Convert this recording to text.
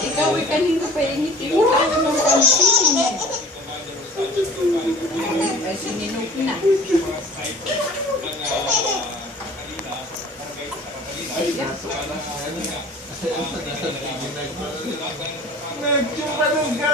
Ikaw ay kanina pa ingitin. Ayaw ng pansin eh. Ay, sininok na. Nagtsumanog ka!